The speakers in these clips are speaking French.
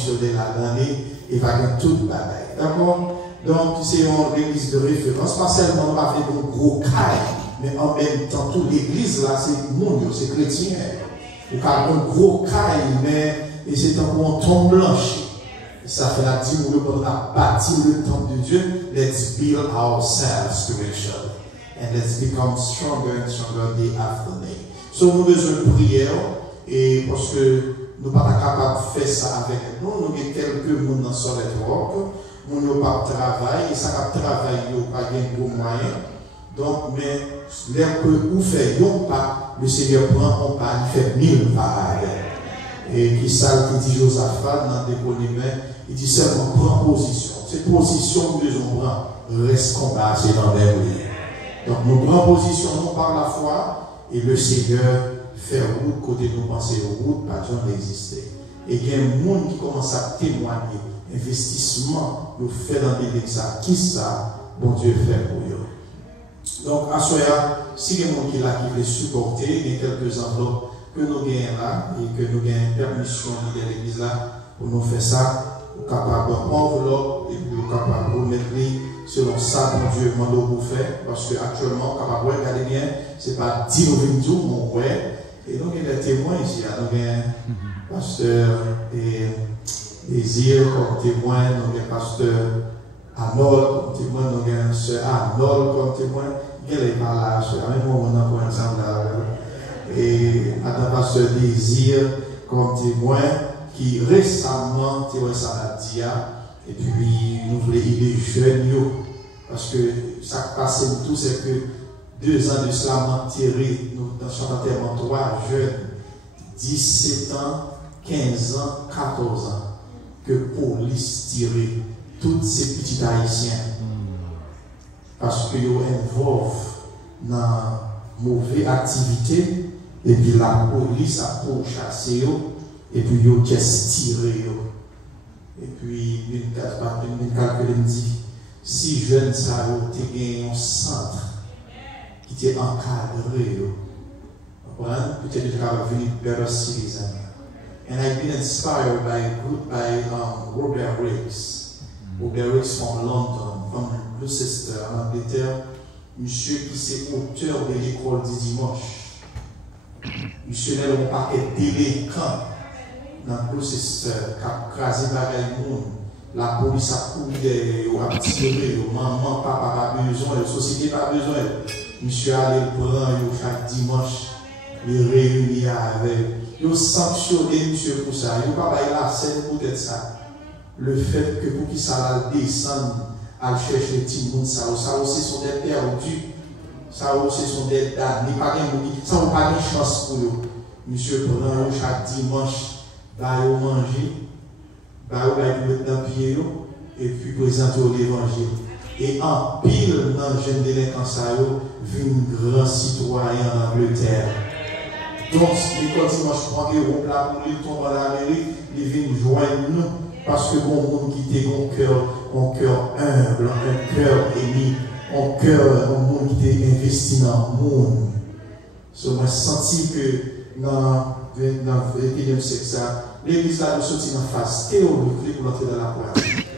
conditionnel à l'année et va gagner toute bagaille. D'accord? Donc, c'est une église de référence. Pas seulement on va faire de gros cailles, mais en même temps, toute l'église là, c'est monde, c'est chrétien. Ou car un gros caille, mais c'est un tombe blanche. Ça fait la team où on a bâti le temple de Dieu. Let's build ourselves spiritually. And let's become stronger and stronger day after day. So, nous avons besoin de prière. Et parce que nous ne sommes pas capables de faire ça avec nous. Nous avons quelques personnes dans Solid Rock. Nous n'avons pas de travail. Et ça va travailler, nous n'avons pas de gros moyens. Donc, mais l'air que vous faites, le Seigneur prend, on pas, il fait 1000 par avec. Et qui ça, qui dit Josaphat dans le dépônement, il dit seulement prends position. Cette position que nous devons prendre, reste combat, c'est dans l'air. Donc nous prenons position non par la foi, et le Seigneur fait route, côté nous penser route, pas besoin d'exister. Et il y a un monde qui commence à témoigner, investissement, nous fait dans l'église, qui ça, bon Dieu fait pour eux. Donc, à ce moment, si il y a des gens qui veulent supporter, il y a quelques enveloppes que nous gagnons là et que nous gagnons permission de l'église là pour nous faire ça, nous sommes capables d'enveloppe et puis nous sommes capables de mettre selon ça, mon Dieu, demande pour faire. Parce qu'actuellement, quand vous regardez bien, ce n'est pas 10 novembre, mon ouais. Et donc, il y a des témoins ici. Nous avons pasteur et Désir comme témoin, nous avons pasteur Arnold comme témoin, nous avons sœur Arnold comme témoin. Il y a les malages, même moi, on a pour ensemble là. Et Madame Pasteur Désir comme témoin qui récemment témoin ça a dit, et puis nous voulons aider les jeunes, parce que ça passe tout, c'est que 2 ans de cela enterré, nous dans son enterrement 3 jeunes, 17 ans, 15 ans, 14 ans, que police tirait tous ces petits haïtiens. Parce qu'ils involvent dans mauvaise activité, et puis la police a pourchassé, et puis ils ont tiré. Et puis, une calcul me dit, si jeunes ça ont gagné un centre qui était encadré, peut-être que je vais venir better citizen. And I've been inspired by Robert Riggs. Robert Riggs from London, from Gloucester, en Angleterre. Monsieur qui est auteur de l'école du dimanche. Monsieur n'a pas été délinquant dans Gloucester, qui a crasé par le monde. La police a couru, a tiré, maman, papa pas besoin, la société pas besoin. Monsieur allait le prendre chaque dimanche, il réunit avec. Il sanctionné monsieur pour ça. Il n'a pas la scène pour être ça. Le fait que pour qui ça descende à chercher les petits monde, ça aussi sont des perdus. Ça aussi sont des damnés. Ça n'a pas de chance pour eux. Monsieur prend chaque dimanche, va manger, va mettre dans le pied et puis présenter l'évangile. Et en pile dans le jeune délinquant, ça vu un grand citoyen en Angleterre. Donc, l'école dimanche prend des roues là pour lui tomber à l'Amérique, il vient joindre nous parce que bon monde qui était un cœur humble, un cœur émis, un monde qui était investi dans le monde. So, moi, senti que dans le 21e siècle, l'église là, nous sortit en phase théologique pour entrer dans la pratique.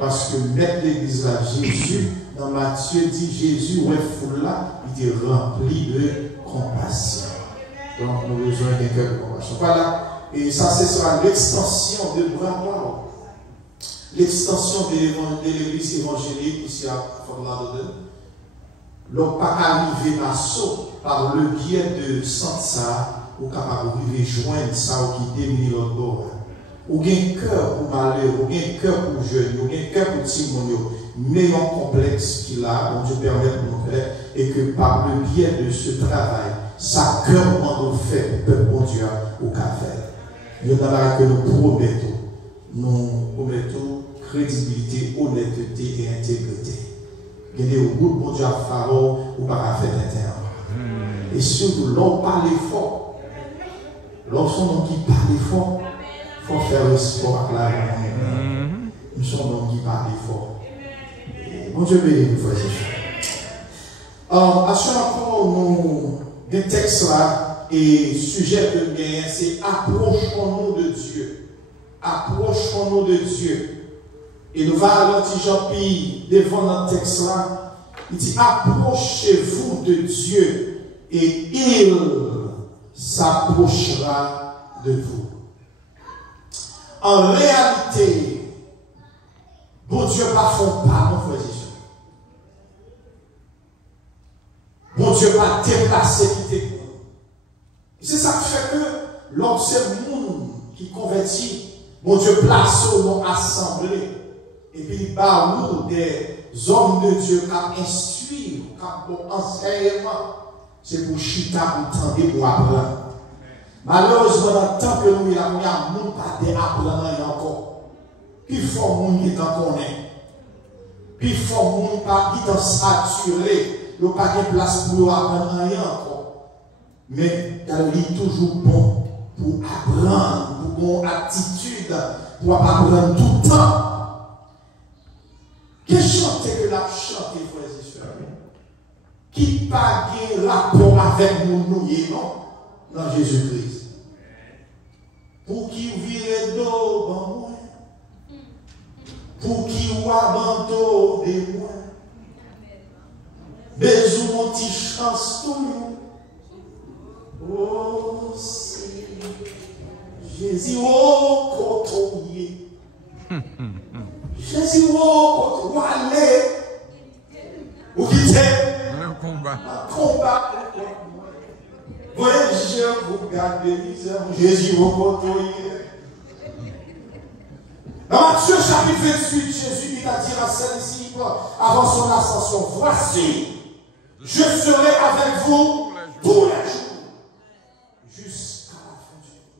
Parce que mettre l'église là, Jésus, dans Matthieu dit Jésus, ouais, foule là, il était rempli de compassion. Donc, nous avons besoin d'un cœur de compassion. Voilà. Et ça, ce sera l'extension de Brahma. L'extension de l'église évangélique ici à Fort-Lauderdale. Donc, pas arriver par le biais de Sansa, ou capable de joindre ça ou qui démine l'autre bord. Ou bien cœur pour malheur, ou bien cœur pour jeune, ou bien cœur pour Timonio, mais un complexe qu'il a, bon Dieu permet de nous faire, et que par le biais de ce travail, ça cœur nous fait peuple bon Dieu au café. Il y a que nous promettons crédibilité, honnêteté et intégrité. Il y a des bouts de bon Dieu à Pharaon ou pas faire l'intérieur. Et surtout, l'on parle fort. Lorsqu'on qui parle fort, il faut faire le sport avec la vie. Nous sommes l'homme qui parle fort. Bon Dieu bénisse nous, frères et sœurs. À chaque fois, nous des textes là, et sujet que nous gagnons, c'est approchons-nous de Dieu. approchons-nous de Dieu. Et nous allons aller Jean-Pierre devant notre texte là. Il dit, approchez-vous de Dieu et il s'approchera de vous. En réalité, bon Dieu pas font pas, mon frère et sœurs. Bon Dieu pas déplacer qui t'écoute. C'est ça qui fait que l'homme, c'est le monde qui convertit. Bon Dieu place au assemblée. Et puis il parle des hommes de Dieu qui instruisent, qui enseignement. C'est pour chita, pour tendre, pour apprendre. Malheureusement, dans le temps que nous, il y a un monde pas d'apprendre encore. Puis il faut un monde qui t'en connaît. Puis il faut un monde qui t'en saturé. Il n'y a pas de place pour apprendre rien encore. Mais il est toujours bon pour apprendre, pour une attitude, pour apprendre tout le temps. Quel chanter que la chanter, frères et sœurs, qui n'a pas de rapport avec nous, non, dans Jésus-Christ. Pour qui vous virez d'eau, bon moi. Pour qui vous abandonnez de moi. Besoin mon petit chance tout. Oh, c'est Jésus, oh, cotonnier. Jésus, oh, cotonnier. Allez. Ou quittez. Un combat. Un combat. Voyez, je vous garde misère. Jésus, oh, cotonnier. Dans Matthieu chapitre 28, Jésus il a dit à ses disciples avant son ascension, voici, je serai avec vous tous les jours, jusqu'à la fin du monde.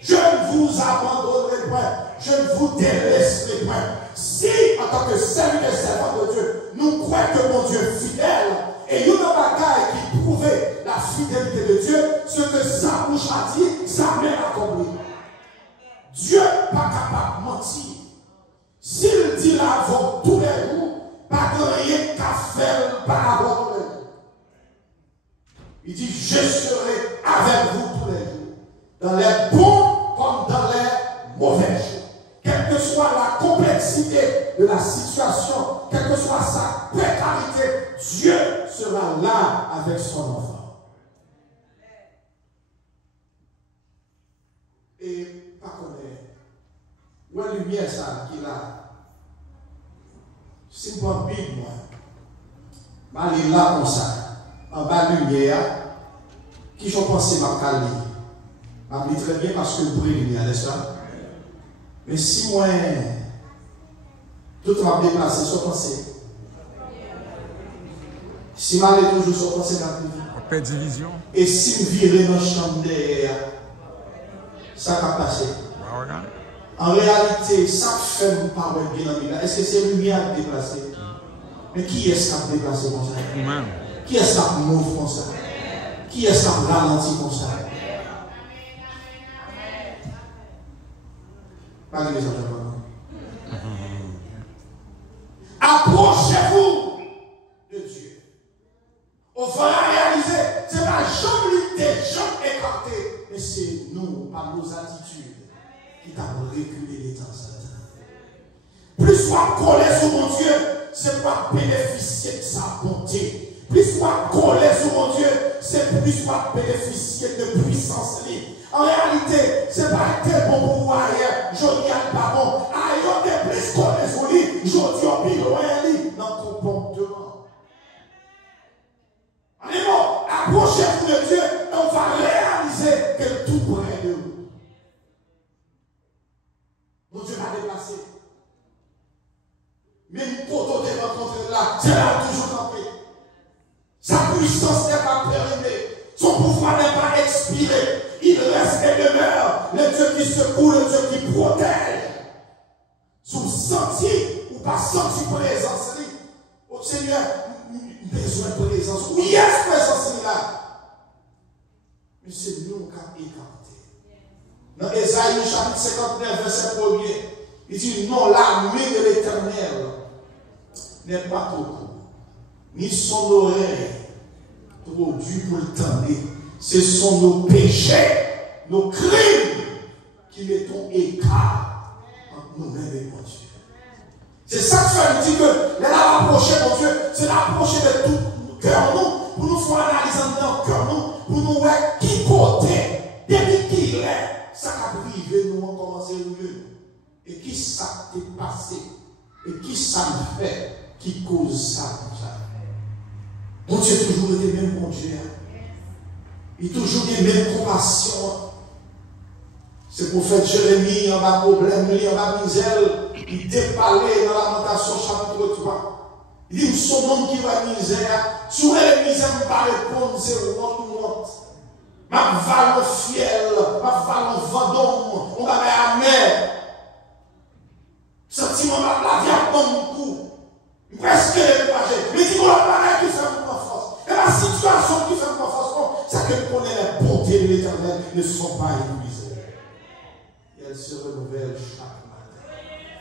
Je ne vous abandonnerai point, je ne vous délaisserai point. Si, en tant que serviteur et servant de Dieu, nous croyons que mon Dieu est fidèle, et il y a une bagaille qui prouvait la fidélité de Dieu, ce que sa bouche a dit, sa main a accompli. Dieu n'est pas capable de mentir. S'il dit là avant tous les jours, pas de rien qu'à faire par rapport tous les jours. Il dit, je serai avec vous tous les jours. Dans les bons comme dans les mauvais jours. Quelle que soit la complexité de la situation, quelle que soit sa précarité, Dieu sera là avec son enfant. Et pas connaître. Où est la lumière ça qui est là? Si vous avez Bible, moi, je vais là comme ça. En bas de lumière, qui je pense ma calme. Je vais très bien parce que vous brille lumière, n'est-ce pas? Mais si moi, tout m'a déplacé, je pense. Si je vais toujours sur penser dans la vie. Après division. Et si je virais dans la chambre derrière, ça va passer. En réalité, ça fait nous parler bien dans la Bible. Est-ce que c'est lumière déplacée? Mais qui est-ce qui a déplacé comme ça? Qui est-ce qui a mouvé comme ça? Qui est-ce qui a ralenti comme ça? Pas de raison. Approchez-vous de Dieu. On va réaliser, ce n'est pas jambe jambe écartée, mais c'est nous, par nos attitudes, qui t'avons reculé les temps. Plus soit collé sur mon Dieu, c'est pour bénéficier de sa bonté. Plus soit collé sur mon Dieu, c'est plus soit bénéficier de puissance libre. En réalité, ce n'est pas tel bon pour ailleurs, je dis à pardon, ailleurs de plus collé sur lui, je dis au pire loin dans ton comportement. Allez bon, approchez-vous de Dieu, et on va réaliser que tout près de nous. Mon Dieu va déplacer. Même pour te rencontrer là, c'est là toujours campé. Sa puissance n'est pas périmée. Son pouvoir n'est pas expiré. Il reste et demeure. Le Dieu qui secoue, le Dieu qui protège. Sous sentier ou pas senti présence. Oh Seigneur, besoin de présence. Oui, est présence là. Mais c'est nous qui avons écarté. Dans Ésaïe chapitre 59, verset 1er, il dit non, l'armée de l'Éternel n'est pas trop court, ni son oreille trop dure pour le tendre. Ce sont nos péchés, nos crimes qui mettons écart nous-mêmes, mon Dieu. C'est ça que ça nous dit que les rapprocher, mon Dieu, c'est l'approcher de tout cœur, nous, pour nous faire analyser dans le cœur, nous, pour nous voir qui côté, depuis qui il est, ça a privé, nous, on commence à nous. Et qui ça t'est passé, et qui ça me fait, qui cause ça comme ça. Mon Dieu, toujours été même bon Dieu. Il a toujours des mêmes compassions. C'est le prophète Jérémie, en bas problème, en bas misère, il dépalait dans Lamentation chapitre 3. Il dit, son monde qui va misère, sur les misères, je ne vais pas répondre, c'est honte ou honte. Ma val fiel, ma val vendôme, on va aller à mer. Sentiment de la vie à bon coup. Presque découragé. Mais il y a un bagage qui fait mon force. Et la situation qui fait mon force, c'est que nous connaissons les bontés de l'Éternel ne sont pas épuisées. Et elles se renouvellent chaque matin.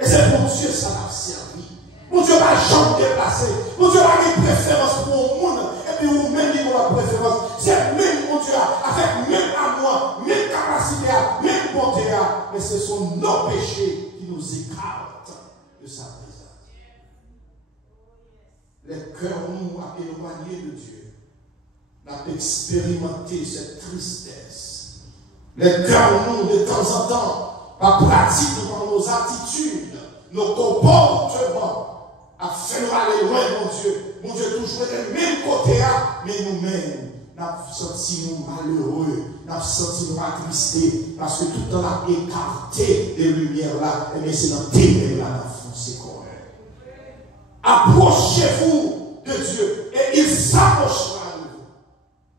Et c'est pour Dieu ça m'a servi. Mon Dieu va jamais déplacer. Mon Dieu va avoir une préférence pour le monde. Et puis vous même dit la préférence. C'est même mon Dieu avec même amour, même capacité, même bonté. Mais ce sont nos péchés qui nous écartent de sa présence. Les cœurs nous à éloigner de Dieu. On a expérimenté cette tristesse. Les cœurs nous, de temps en temps, par pratique dans nos attitudes, nos comportements, a fait nous aller loin, mon Dieu. Mon Dieu, toujours des mêmes côtés, mais nous-mêmes, nous avons senti nous malheureux, nous avons senti nous attristés, parce que tout le temps, on a écarté les lumières là, et bien c'est dans tes ténèbres là, nous avons foncé comme approchez-vous de Dieu, et il s'approchera de vous.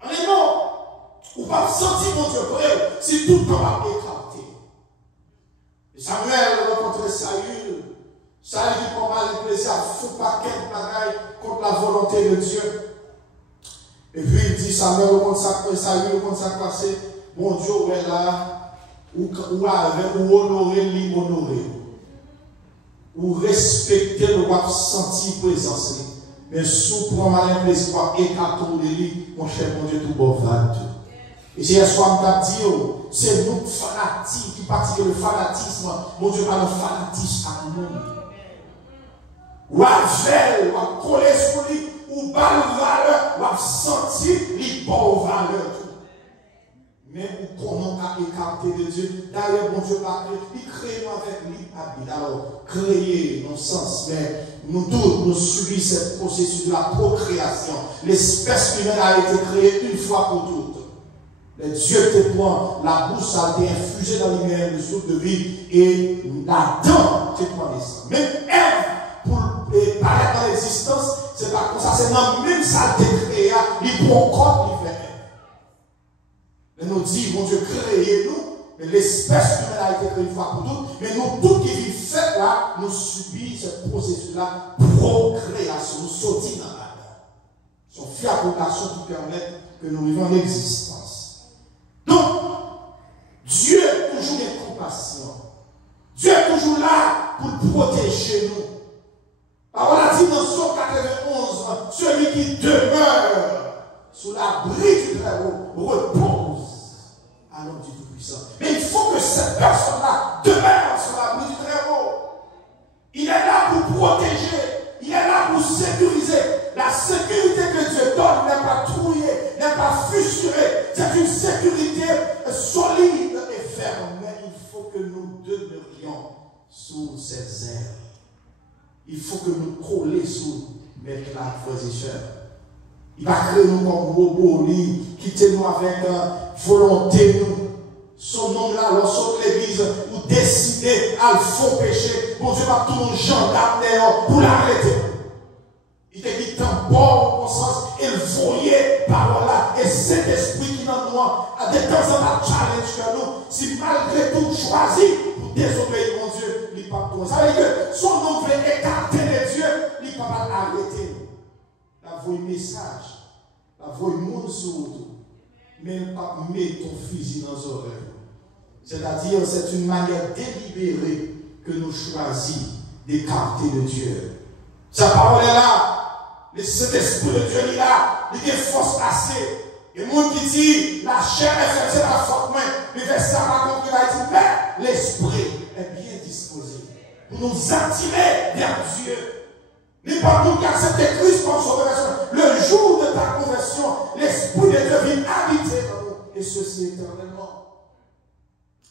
Allez, non, ou pas sentir mon Dieu vrai, si tout le temps on a écarté. Et Samuel rencontrait Saül. Saül dit comment l'Église a fou paquet de bagailles contre la volonté de Dieu. Et puis il dit Samuel, Saül, comment ça passé, mon Dieu, où est là, ou honorer, l'honorer, ou respecter le roi, sentir présence. Mais sous prend malin plaisir, écarter de lui, mon cher, mon Dieu, tout bon va tout. Et hier soir, on m'a dit, c'est nous fanatiques qui pratiquent le fanatisme. Mon Dieu, pas le fanatisme à nous. Ou à gel, ou à coller sur lui, ou bas le valeur, ou à sentir les bonnes valeurs. Mais où comment on a écarté de Dieu. D'ailleurs, mon Dieu, il crée avec lui. Alors, créer, dans le sens, mais nous tous, nous subissons ce processus de la procréation. L'espèce humaine a été créée une fois pour toutes. Dieu te prend, la bouche a été infusée dans l'humain, le souffle de vie, et là-dedans, tu prends naissance. Même Ève, pour paraître dans l'existence, c'est pas comme ça, c'est dans même ça qui est créé, il prend corps, il fait Ève. Et nous dit, mon Dieu, créez-nous, mais l'espèce humaine a été créée une fois pour toutes, mais nous, tout qui vit fait là, nous subissons ce processus-là, procréation, nous sortis dans la terre. Son fiabilisation qui permet que nous vivons en existence. Donc, Dieu est toujours compassion. Dieu est toujours là pour protéger nous. Alors, on a dit dans Somme 91, celui qui demeure sous l'abri du Très-Haut repose à l'homme du Tout-Puissant. Mais il faut que cette personne-là demeure sous l'abri du Très-Haut. Il est là pour protéger, il est là pour sécuriser. La sécurité que Dieu donne n'est pas trouillée, n'est pas fissurée. C'est une sécurité solide et ferme. Mais il faut que nous demeurions sous ses ailes. Il faut que nous collions sous mes frères et sœurs. Il va créer nous comme robot, quitter-nous avec volonté. Son nom là, lorsque l'église, ou décider à le faux péché, bon Dieu va tout le gendarme pour l'arrêter. Il te dit tant bon sens, il voyait par là, et cet esprit qui dans nous a de temps en temps challenge que nous, si malgré tout choisi pour désobéir mon Dieu, il ne peut pas tout. Ça veut dire que son nom veut écarter les dieux, il ne peut pas l'arrêter. La voix message, la voix monde sur tout, même pas mettre ton fusil dans les oreilles. C'est-à-dire, c'est une manière délibérée que nous choisissons d'écarter de Dieu. Sa parole est là. Le Saint-Esprit de Dieu est là. Il y a une force assez. Et le monde qui dit, la chair est faite, c'est la force. Mais verset 50, il a dit, mais l'esprit est bien disposé. pour nous attirer vers Dieu. N'importe qui accepte Christ comme sauveur, le jour de ta conversion, l'Esprit de Dieu vient habiter dans nous, et ceci éternellement.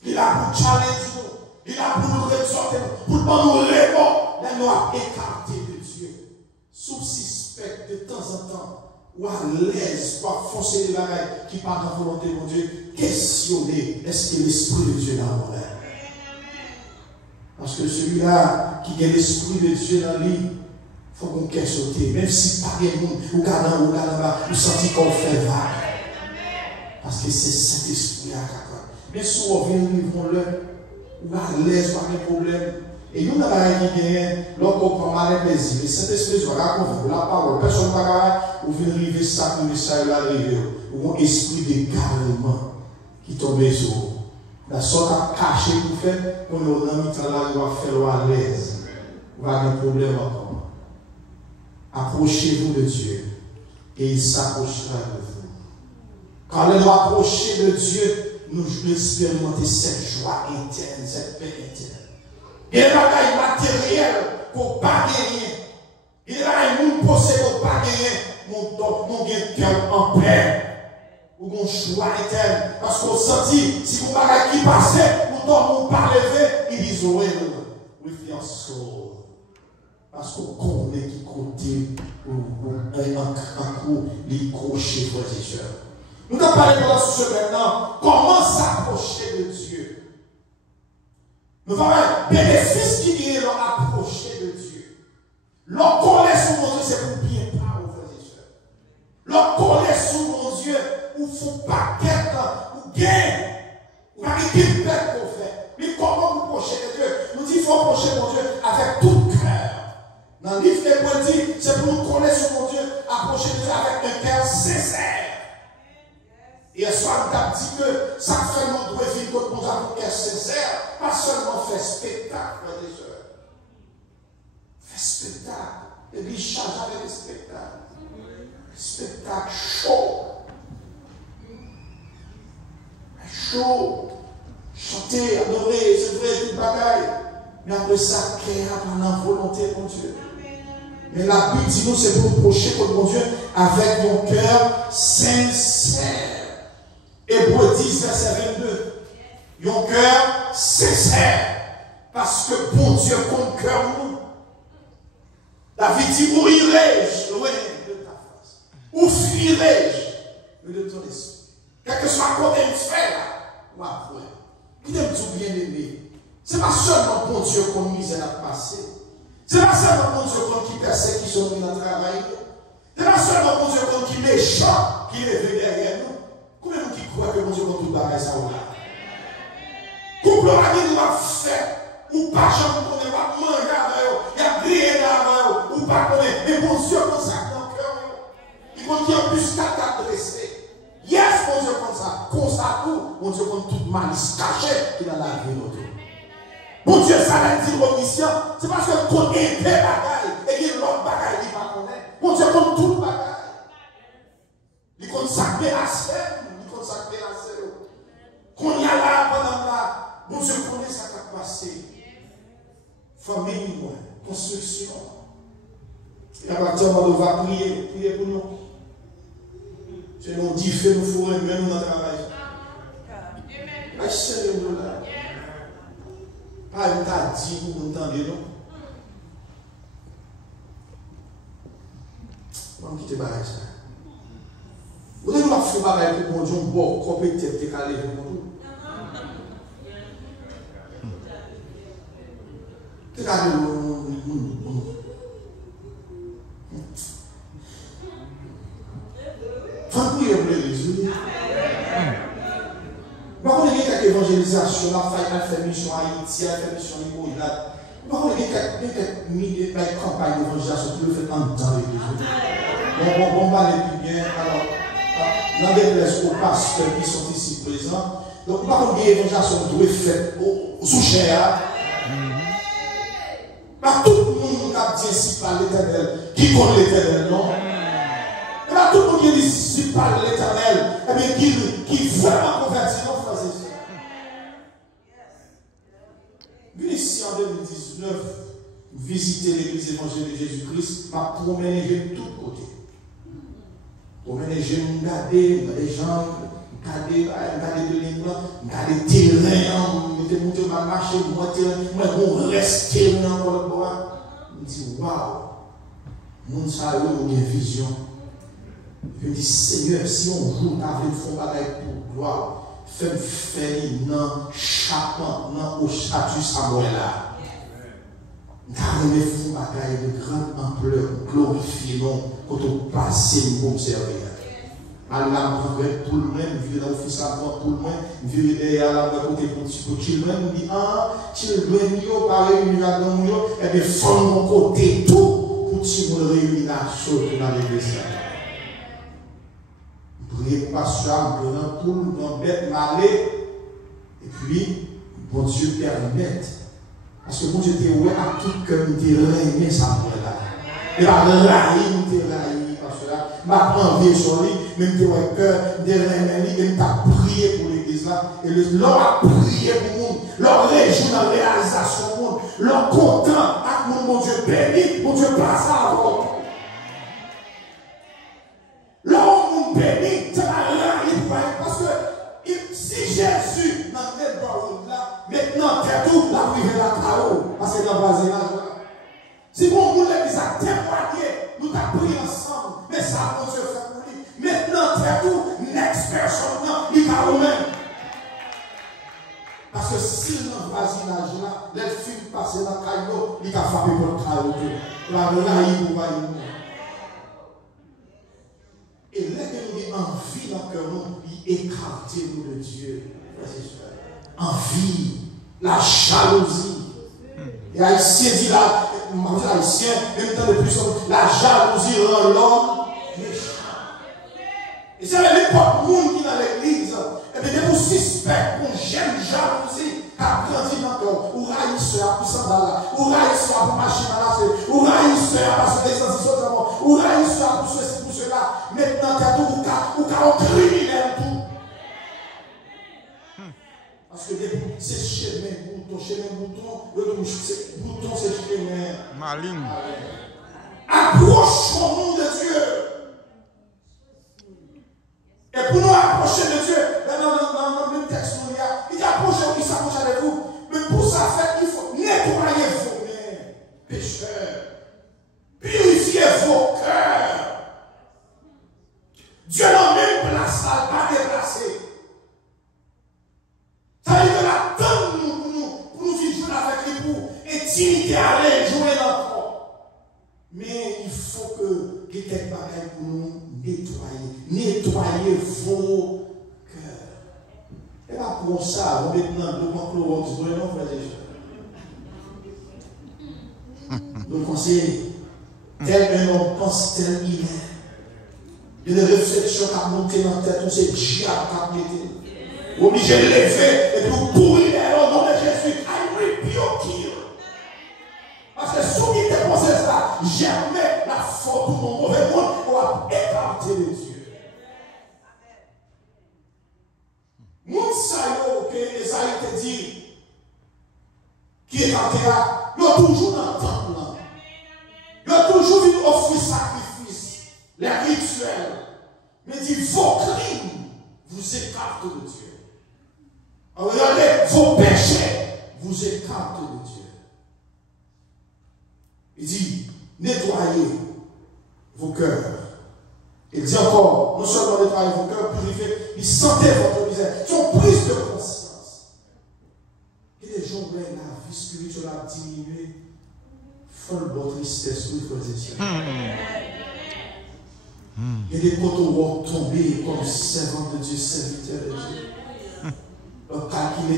Il a pour challenge nous, il a pour nous exhorter, pour nous répondre, là nous a écarté de Dieu. Sous suspect de temps en temps, ou à l'aise, ou à foncer les bagailles qui parlent en volonté de mon Dieu, questionner, est-ce que l'Esprit de Dieu est dans mon âme? Parce que celui-là qui a l'Esprit de Dieu dans lui, il faut qu'on questionne, même si pas de monde, ou garde ou là-bas, ou senti qu'on fait vague. Parce que c'est cet esprit-là qui a. Mais si on vient, nous le ou à l'aise, pas de problème. Et nous, dans la vie, l'on prend mal et plaisir. Et cet esprit va raconter la parole. Personne ne va ou venir arriver ça, nous, ça, là, arriver. Ou un esprit d'égarement qui tombe sur vous. La sorte à cacher pour faire, on est dans le temps là, on va faire à l'aise. On va avoir un problème encore. Approchez-vous de Dieu et il s'approchera de vous. Quand nous nous approchons de Dieu, nous expérimentons cette joie interne, cette paix interne. Il y a des bagailles matérielles qu'on ne pas gagner. Il y a des bagailles qu'on possède qu'on ne pas gagner. Mon cœur en paix. Ou mon choix interne. Parce qu'on sentit, si vous bagailles qui passait, ou dont on pas levé, il dit well with your soul. Parce qu'on connaît qui côté un coup, les crochets, frères et sœurs. Nous avons parlé pendant ce maintenant, comment s'approcher de Dieu. Nous avons un bénéfice qui vient leur approcher de Dieu. Leur connaître sur mon Dieu, c'est pour bien parler, frères et sœurs. Leur connaître sur mon Dieu, ou faut pas qu'être, ou gain, ou pas qu'il pète qu'on fait. Mais comment vous approcher de Dieu? Nous disons qu'il faut approcher mon Dieu avec tout cœur. Dans le livre des dit, c'est pour nous connaître sur mon Dieu, approcher de Dieu avec un cœur sincère. Hier soir, nous avons dit que ça fait nous devons vivre contre nous avons un cœur sincère, pas seulement faire spectacle, frères et sœurs. Faire spectacle. L'église charge avec des spectacles. Spectacle chaud. Chaud. Chanter, adorer, c'est vrai, toute bagaille. Mais après ça, cœur a une volonté, mon Dieu. Mais la Bible dit nous, c'est pour nous approcher contre mon Dieu avec mon cœur sincère. Hébreux 10, verset 22. Mon cœur sincère. Parce que bon Dieu compte cœur nous. David dit, où irai-je loin de ta face? Où fuirai-je de ton esprit? Quel que soit côté de faire là, ou après. Il aime tout bien aimé. Ce n'est pas seulement bon Dieu qu'on misère à passer. Ce n'est pas seulement bon Dieu qu'on qui persécute son dans le travail. Ce n'est pas seulement bon Dieu qu'on qui méchant qui est derrière nous. Combien de gens qui croient que bon Dieu qu'on tout bagaille ça ou là? Couple la vie nous a fait. Ou pas jamais qu'on ne va manger avec eux. Il y a grillé avec eux. Ou pas qu'on est. Mais bon Dieu qu'on ça dans le cœur. Il faut qu'il y ait plus qu'à t'adresser. Yes, bon Dieu comme ça. Comme ça tout. Bon Dieu qu'on toute malice cachée qui est dans la vie de notre. Bon Dieu, ça l'a dit l'omniscient, c'est parce que qu'on est des bagailles et qu'il y a l'autre bagaille qui va connaître. Bon Dieu, comme tout bagaille. Il consacre la semaine, il consacre la semaine. Qu'on y a là, pendant là, bon Dieu connaît ça qui a passé. Famille, construction. Et à partir on va prier pour nous. C'est nous dit, fait nous fourrer, même dans le travail. Seigneur, là. Pas une t'a dit pour vous entendre, non? On va quitter ça. Vous avez pas fait pareil pour mon Dieu, bon, compétent, décalé pour mon Dieu. Décalé pour mon Dieu. Faut prier pour l'église. Par contre, il y a quelques évangélisations, la fait mission à Haïti, la fait mission à Imoïla. Par contre, il y a quelques campagnes d'évangélisation qui le fait en temps l'église. On va aller plus bien. Alors, dans des places aux pasteurs qui sont ici présents. Donc, par contre, il y a l'évangélisation qui doit être faite sous chair. Pas tout le monde a dit ici par l'Éternel. Qui connaît l'Éternel, non? Pas tout le monde qui dit ici par l'Éternel. Eh bien, qui vraiment convertit, non, frères et sœurs. Vu ici en 2019, visiter l'église évangélique de Jésus-Christ, m'a promené de tous côtés. Promener les jeunes, regarder les gens, regarder de l'île, regarder le terrain, monter ma marche, moi, on reste encore le bois. Je me dis, waouh, mon salut, on a une vision. Je me dis, Seigneur, si on joue, on a fait un bagage pour gloire. Fais-moi faire dans chaque au statut Samuel là. Car les fous bagaille de grande ampleur, glorifier non, quand on passe, nous observer. Allah prendrait tout le monde, vivre dans l'office à moi, tout le monde, vivre derrière la côté pour children, dit ah, children, yo, pareil, nous avons yo, et bien, faut mon côté tout, pour que nous réunir dans l'église. Priez pour pasteur, pour nous, dans bête malée, et puis, bon Dieu permette. Parce que bon Dieu était ouais à tout cœur, nous t'es aimé ça pour là. Et la raille, nous t'es raillé, parce que là, m'a envié sur lui, même t'es ouais cœur, des remédies, même t'as prié pour l'église là, et l'homme a prié pour le monde, l'homme réjoue dans la réalisation du monde, l'homme content, avec mon Dieu béni, mon Dieu passe à votre. L'homme béni, c'est la raille, parce que si Jésus n'a pas de là, maintenant, c'est tout la prière la carreau, parce que dans le voisinage là. Si bon, nous l'église a témoigné, nous avons prié ensemble, mais ça, mon Dieu fait pour lui. Maintenant, c'est tout, next person, il va au même. Parce que si dans le voisinage là, les filles passent dans le caillou, il va frapper pour le caillou. La raille pour nous. Et là que nous avons envie dans le cœur, nous écarter nous de Dieu. Envie, la jalousie. Et Haïtien dit là, Haïtien, même temps de plus, la jalousie rend l'homme méchant. Et c'est à l'époque, monde qui est dans l'église, et bien vous suspectez qu'on j'aime jalousie, car grandi dans le cœur, ou raïsseur pour sandal, ou raïsseur pour machine à laver, ou raïsseur parce que des sensations, ou raïsseur pour ceci, pour cela. Maintenant, tu as tout, ou car on criminel tout. Parce que c'est chemin bouton, le bouton c'est chemin. Maligne. Approchons-nous de Dieu. Et pour nous approcher de Dieu, dans le même texte, il dit approchez-vous, il s'approche avec vous. Mais pour ça faire, il faut nettoyer vos mains, pécheurs. Purifiez vos cœurs. Dieu n'a même place là, pas déplacé. Ça veut dire que la donne pour nous vivre avec lui, pour intimité, aller jouer l'enfant. Mais il faut que quelques bagages pour nous nettoyer vos cœurs. Et là pour ça, on met dans le moment que l'on non, frère déjà. Donc on sait, tel un homme pense, tel il est. Il y a des réflexions à monter dans la tête, tous ces diables à mettre. Obligé de lever et pour pourrir au nom de Jésus. I rebuke you. Parce que si vous êtes pensé ça, jamais la faute de mon mauvais monde pourra écarter les yeux. Moun sayo que Esaïe te dit, qui est en terre, il y a toujours dans le temple. Il y a toujours une offre sacrifice, les rituels. Mais il dit, vos crimes vous écartent de Dieu. Regardez, vos péchés vous écartent de Dieu. Il dit, nettoyez vos cœurs. Il dit encore, non seulement nettoyez vos cœurs, purifiez, mais sentez votre misère. Son prise de conscience. Et les gens où la vie spirituelle a diminué, font le bon tristesse, oui, frères et sœurs. Et des poteaux vont tomber comme servants de Dieu, serviteurs de Dieu.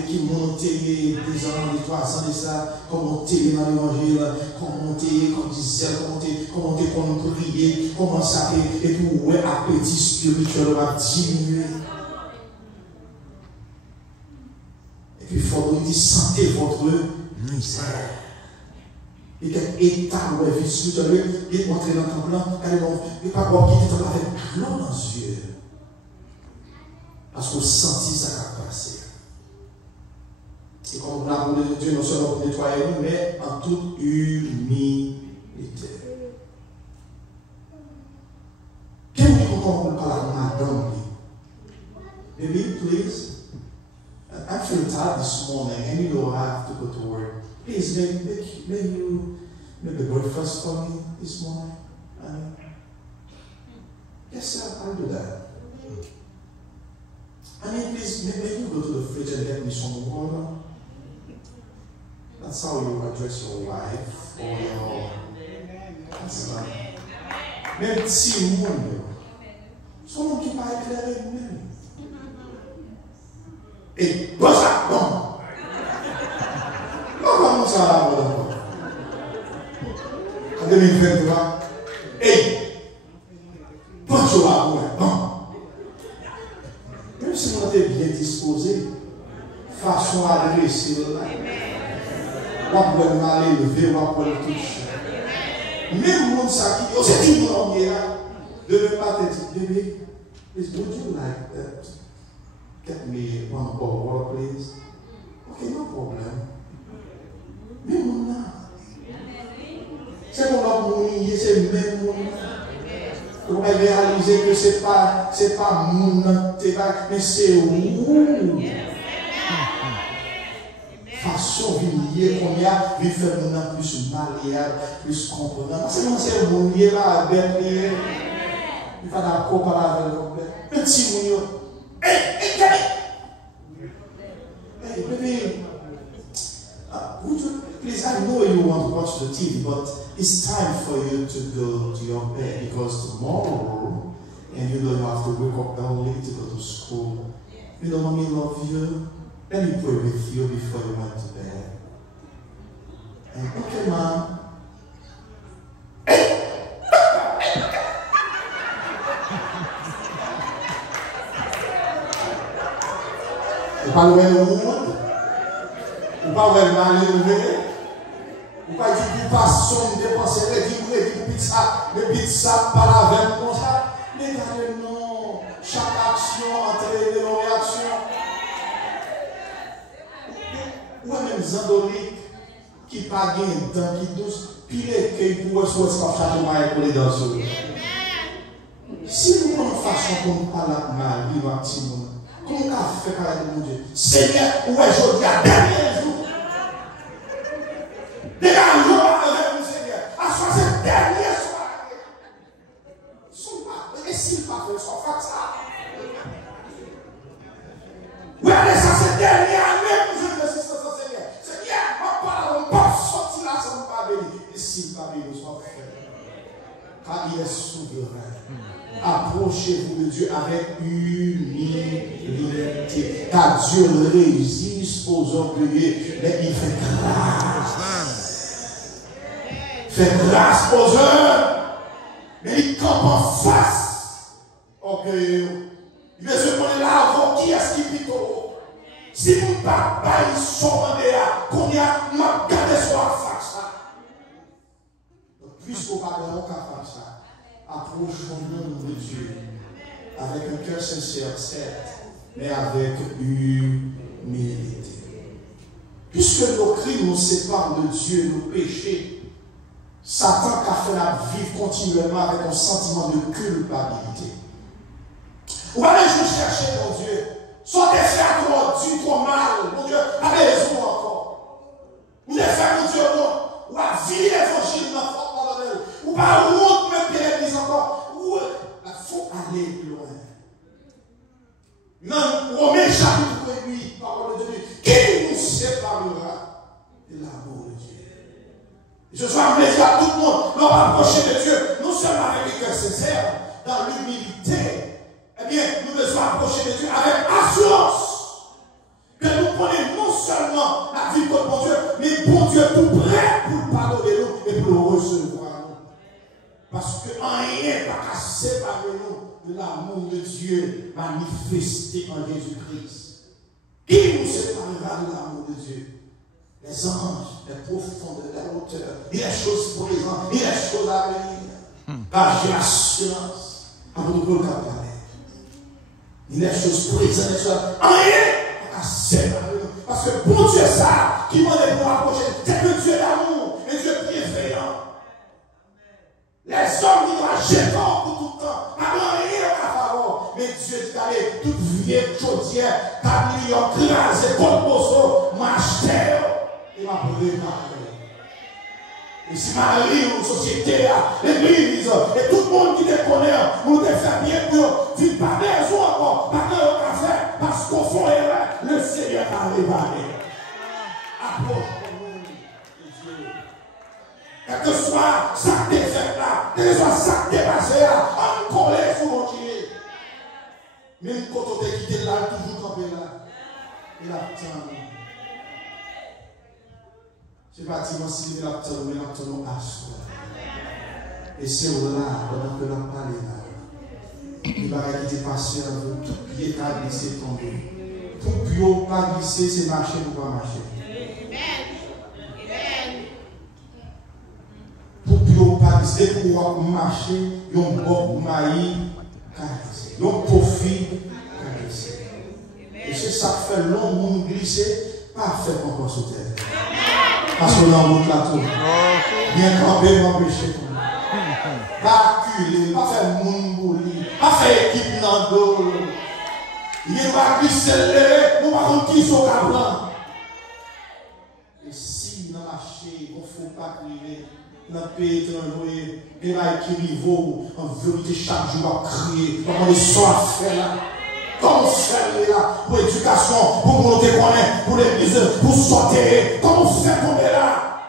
Qui montait 2 ans, 3 ans de ça, comment monter dans l'évangile, comment monter, comme disait, comment monter, comment prier, comment ça fait, et puis ouais, appétit spirituel va diminuer. Et puis il faut dire, sentez votre misère. Et quel état où est vie spirituelle, il est montré dans ton plan, il n'est pas bon qu'il était avec l'eau dans les yeux. Parce qu'on sentit ça qui a passé. C'est comme l'amour de Dieu, non seulement pour nettoyer nous, mais en toute humilité. Can you come madam? Baby, please. I'm feeling tired this morning, and you know I have to go to work. Please, make you make the breakfast for me this morning. Yes, sir, I'll do that. Please, maybe you go to the fridge and get me some water. That's how you address your wife or your husband. Même si monde, son nom qui va éclairer même. Et bon ça, bon. Comment ça va encore? En 2023, et bonjour à vous, bon. Même si on était bien disposé, façon adressée là. On va mal élevé, on va tout toucher. Même le monde qui dit, c'est une bonne là, de ne pas te dire, bébé, would you like that? Get me one bottle of water, please. Okay, no problem. Même mon là. C'est mon homme, c'est même mon là. On va réaliser que c'est pas mon, mais c'est où. Façon de qu'on y a, il fait mon plus malléable, plus comprenant. C'est mon lié là, ben lié. Il va d'accord par avec le petit mounio. Hey, baby. Please, I know you want to watch the TV, but it's time for you to go to your bed because tomorrow, and you know you have to wake up early to go to school. You know, mommy love you. Let me pray with you before you went to bed. And okay, mom. Vous ne parlez pas de monde. Vous ne parlez pas de élevé. Vous ne parlez pas de passion, de dépenser, de pizza, par la veine comme ça. Mais regardez, non. Chaque action entraîne nos réactions. Ou même Zandolique qui pas gagne temps, qui douce, pile que pour recevoir châtiment et pour les danseurs. Si nous prenons façon pour nous parler mal, vivre un petit monde, comment on a fait parler de mon Dieu? Seigneur, où est-ce que je dis à dernier jour? Dégage-nous avec nous, Seigneur, à ce dernier soir. Et s'il pas fait son fait ça? Où est-ce que c'est dernier année pour je me suis Seigneur? Seigneur, on peut sortir là sans pas bénir. Et s'il pas bénir, soit fait. Car il est souverain. Approchez-vous de Dieu avec humilité. Car Dieu résiste aux orgueilleux, mais il fait grâce. Fait grâce aux hommes, mais il campe en face. Orgueilleux. Il veut se prendre là avant qui est-ce qui vit au haut. Si mon papa ils sont en dehors, combien m'a gardé sur la face. Puisqu'on va de l'autre faire ça, approchons-nous de Dieu avec un cœur sincère, certes, mais avec humilité. Puisque nos crimes nous séparent de Dieu, nos péchés, Satan a fait la vivre continuellement avec un sentiment de culpabilité. Ou allez je chercher mon Dieu, soit des frères trop du trop mal, mon Dieu, avec raison encore. Ou des frères, mon Dieu, non, ou à vivre l'évangile dans le fond de Dieu, ou pas honte même bien l'église encore, ou il faut aller plus loin. Non, Romains chapitre 8, parole de Dieu, qui nous séparera de l'amour de Dieu? Je suis en plaisir à tout le monde, nous rapprocher de Dieu, non seulement avec les cœurs sincères, dans l'humilité. Eh bien, nous devons approcher de Dieu avec assurance que nous prenons non seulement la vie de bon Dieu, mais bon Dieu tout prêt pour pardonner nous et pour nous recevoir. Parce que rien ne va séparer nous de l'amour de Dieu manifesté en Jésus-Christ. Qui nous séparera de l'amour de Dieu? Les anges, les profondeurs, les hauteurs, et les choses présentes, et les choses à venir. Car j'ai l'assurance à vous le parler. Il y a des choses présentes, rien à séparer. Parce Parce que bon Dieu, ça, qui m'a dit pour approcher, c'est que Dieu d'amour, et Dieu bienveillant. Les hommes qui doivent jeter pour tout le temps, pas rien à favor. Mais Dieu dit allez, toute vieille chaudière, t'as mis en classe et contre Bosso, m'acheter et m'a préparé. Et si Marie, une société, l'église, et tout le monde qui te connaît, nous te fait bien pour vivre pas besoin encore, pas que l'on a fait, parce qu'au fond, le Seigneur a réparé. Approche pour nous, Dieu. Quel que soit ça qui est fait là, quel que soit ça qui est passé là, on colle sur mon pied. Même quand on t'a quitté là, toujours campé là. Il attend. C'est bâtiment si il attend, mais il attend à soi. Et c'est là, pendant que l'on parle là, il va quitter passer à vous, tout pied pas glissé tomber. Tout pied pas glissé, c'est marcher ou pas marcher. Tout pied pas glissé pour marcher, il y a un bon maïs, il y a un profil, et c'est ça qui fait long monde glisser, pas fait encore sur terre. Parce que dans route là tout. Bien campé, m'empêcher. Pas culer, pas faire moun bouli, pas faire équipe dans le dos. Il va glisser nous pas contre qui sont capables. Et si dans la chaîne, il ne faut pas crier, dans le pays étranger, il va équilibrer, en vérité, chaque jour à crier, comme on est soit fait là. Comment faire là pour l'éducation, pour nous connaître, pour l'église, pour sortir, comment faire tomber là?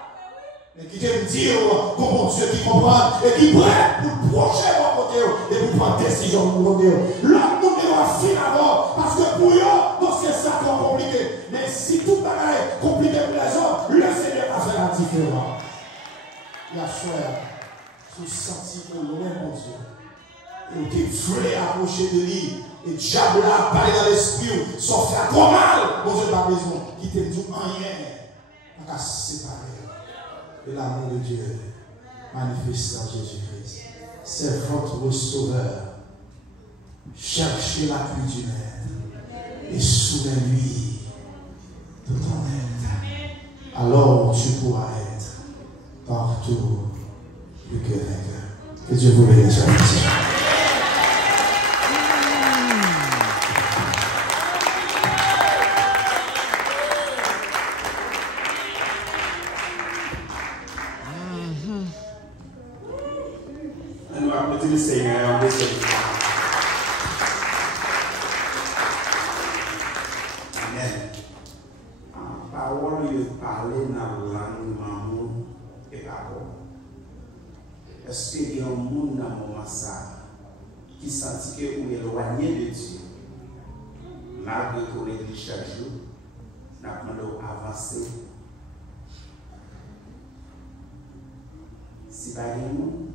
Mais qui te dire, bon Dieu qui comprend et qui est prêt pour procher mon côté et pour prendre décision pour mon côté. L'autre monde doit finir d'abord parce que pour eux, c'est ça qui est compliqué. Mais si tout est compliqué pour les autres, le Seigneur va faire la différence. La soeur, se sentir pour loin, mon Dieu. Et tu voulais approcher de lui. Et le diable a parlé dans l'esprit, sauf faire trop mal. Bon Dieu, pas besoin. Qui te dit rien. On va se séparer. Et l'amour de Dieu manifeste en Jésus-Christ. C'est votre sauveur. Cherchez l'appui du Maître. Et soumets-lui tout en aide. Alors tu pourras être partout plus que vainqueur. Que Dieu vous bénisse. Le Seigneur, le Seigneur. Amen. Parole, il parlait dans la langue maman et parole. Est-ce qu'il y a un monde dans mon massacre qui sentit que vous éloigné de Dieu, malgré qu'on est dit chaque jour, nous avons avancé. Si pas nous,